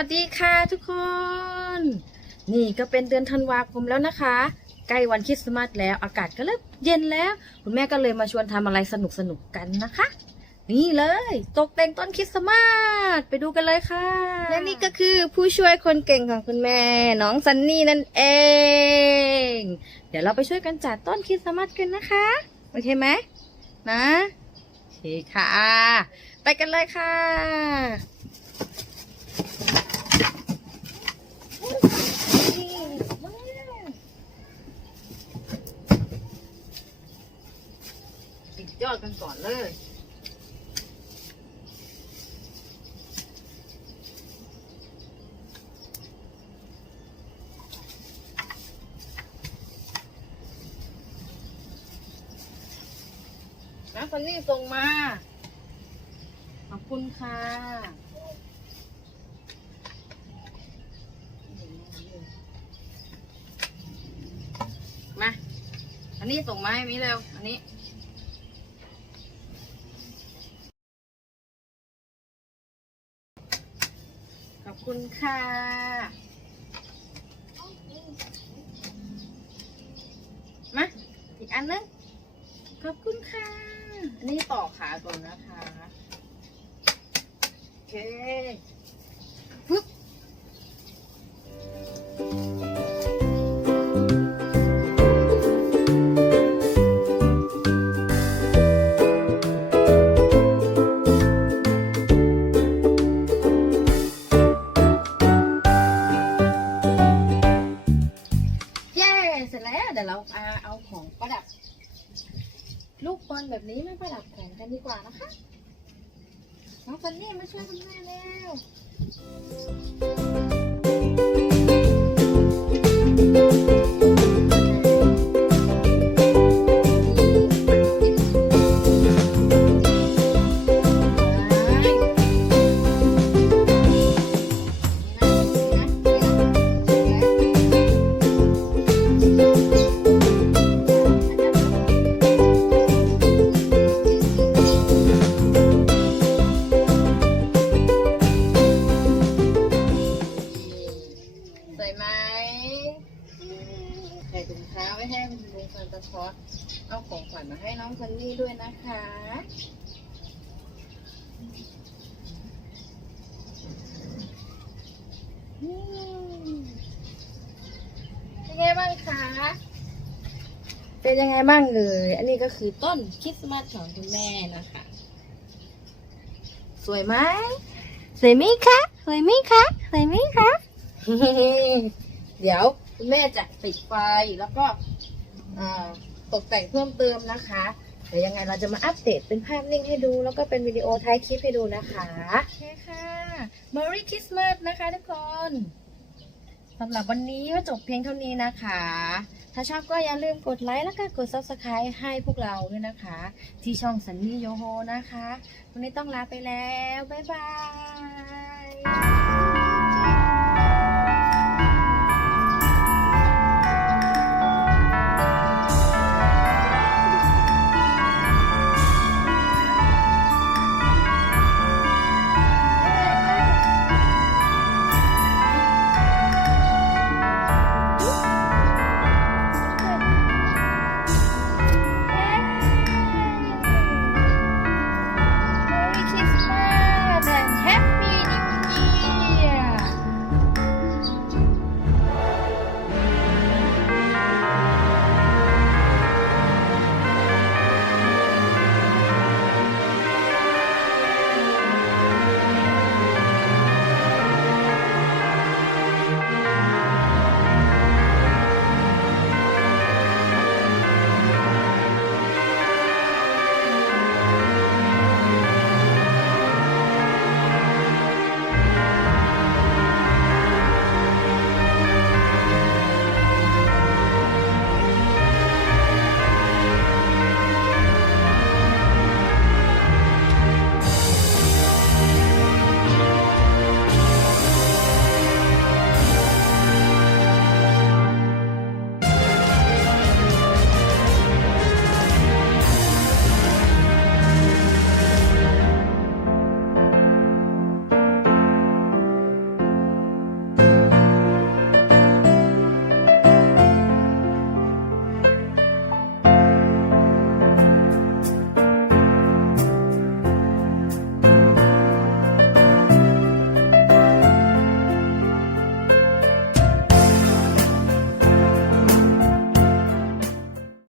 วัสดีค่ะทุกคน นี่ก็เป็นเดือนธันวาคมแล้วนะคะ ใกล้วันคริสต์มาสแล้วอากาศก็เริ่มเย็นแล้ว คุณแม่ก็เลยมาชวนทำอะไรสนุกสนุกๆกันนะคะ นี่เลย ตกแต่งต้นคริสต์มาสไปดูกันเลยค่ะ และนี่ก็คือผู้ช่วยคนเก่งของคุณแม่ น้องซันนี่นั่นเอง เดี๋ยวเราไปช่วยกันจัดต้นคริสต์มาสกันนะคะโอเคไหมนะโอเคค่ะ ไปกันเลยค่ะ ติด ยอดกันก่อนเลย นะซันนี่ส่งมา ขอบคุณค่ะมา อันนี้ส่งมาให้มิเร็ว อันนี้ ขอบ คุณค่ะ มา อีกอันนึง ขอบคุณค่ะ นี่ต่อขาก่อนนะคะ โอเค อาเอาของประดับ ลูกบอลแบบนี้มาประดับแขนกันดีกว่านะคะ น้องซันนี่มาช่วยคุณแม่แล้ว มาให้น้องซันนี่ด้วยนะคะอืมเป็นไงบ้างคะ เป็นยังไงบ้างเลย อันนี้ก็คือต้นคริสต์มาสของคุณแม่นะคะ สวยไหม สวยไหมคะ สวยไหมคะ สวยไหมคะ เดี๋ยวคุณแม่จะปิดไฟแล้วก็อ่า ตกแต่งเพิ่มเติมนะคะเดี๋ยวยังไงเราจะมาอัปเดตเป็นภาพนิ่งให้ดู แล้วก็เป็นวิดีโอท้ายคลิปให้ดูนะคะโอเคค่ะ Merry Christmas นะคะทุกคนสำหรับวันนี้ก็จบเพียงเท่านี้นะคะ ถ้าชอบก็อย่าลืมกดไลค์แล้วก็กด Subscribe ให้พวกเราด้วยนะคะ ที่ช่องสันนี่โยโฮนะคะ วันนี้ต้องลาไปแล้ว บ๊ายบาย